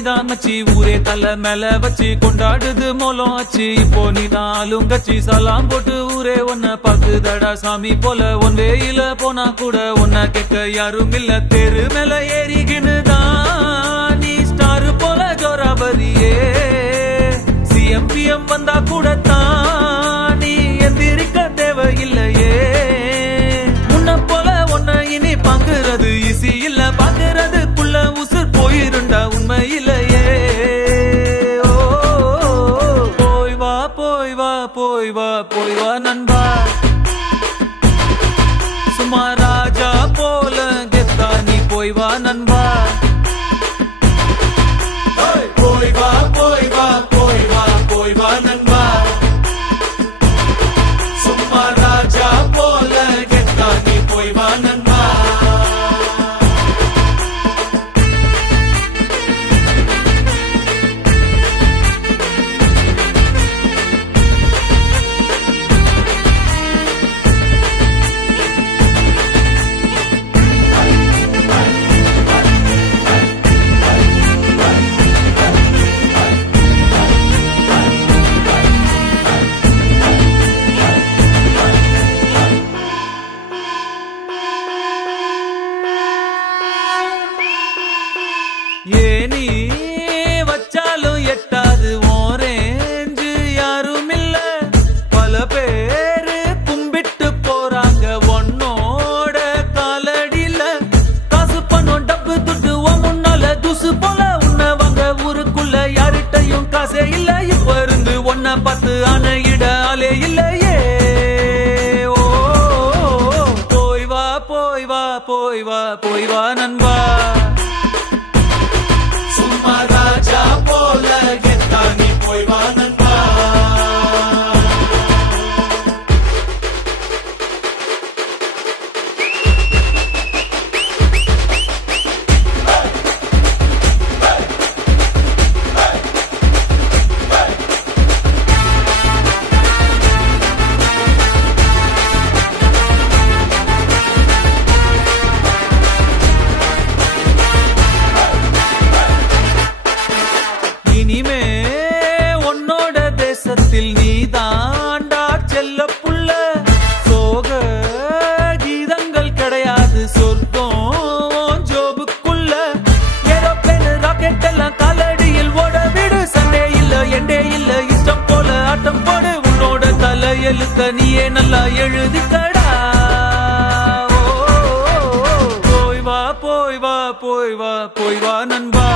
நீதான் மச்சி ஊரே தலை மேல வச்சு கொண்டாடுது மோலம் ஆச்சு இப்போ நீதான் ஆளுங்கச்சி சலாம் போட்டு ஊரே ஒன்ன பாக்குதடா சாமி போல ஒன் வேயில போனா கூட ஒன்ன கேட்க யாரும் இல்ல தேரு மேல ஏறிக்கினுதான் நீ ஸ்டார் போல ஜோராபரியே சிஎம்பிஎம் வந்தா கூட தான் நீ எந்திரிக்க தேவையில்லையே முன்ன போல ஒன்ன இனி பாக்குறது ஈஸி இல்ல பாக்குறதுக்குள்ள உசுர் போயிருண்டா உண்மை இல்லையே போய் வா போய் வா போய் வா போய் வா நண்பா சும்மா ராஜா போல கெத்தா நீ போய் வா நண்பா போய் வா போய் வா போய் வா போய் வா நண்பா சும்மா ராஜா போல கெத்தா நீ போய் வா நண்பா ஏனி வச்சாலும் எட்டாது ஓரேஞ்சு யாரும் இல்ல பல பேரு கும்பிட்டு போறாங்க ஒன்னோட காலடியில காசு பணம் டப்பு துட்டு முன்னால துசு போல உன்ன வாங்க ஊருக்குள்ள யார்கிட்டையும் காசே இல்ல இப்ப இருந்து ஒன்ன பார்த்து அணையிட ஆளே இல்லையே ஓ போய் வா போய் வா போய் வா போய் வா நண்பா ராஜா போல கெத்தா நீ போய் வா நண்பா இனிமே உன்னோட தேசத்தில் நீ தாண்டா செல்ல புள்ள சோக கீதங்கள் கிடையாது சொர்க்கம் ஜோபுக்குள்ள ஏரோப்ளேன் ராக்கெட் எல்லாம் காலடியில் ஓட விடு சண்டே இல்ல எண்டே இல்ல இஷ்டம் போல ஆட்டம் போடு உன்னோட தலை எழுத்த நீயே நல்லா எழுதிக்கடா போய் வா போய் வா போய் வா போய் வா நண்பா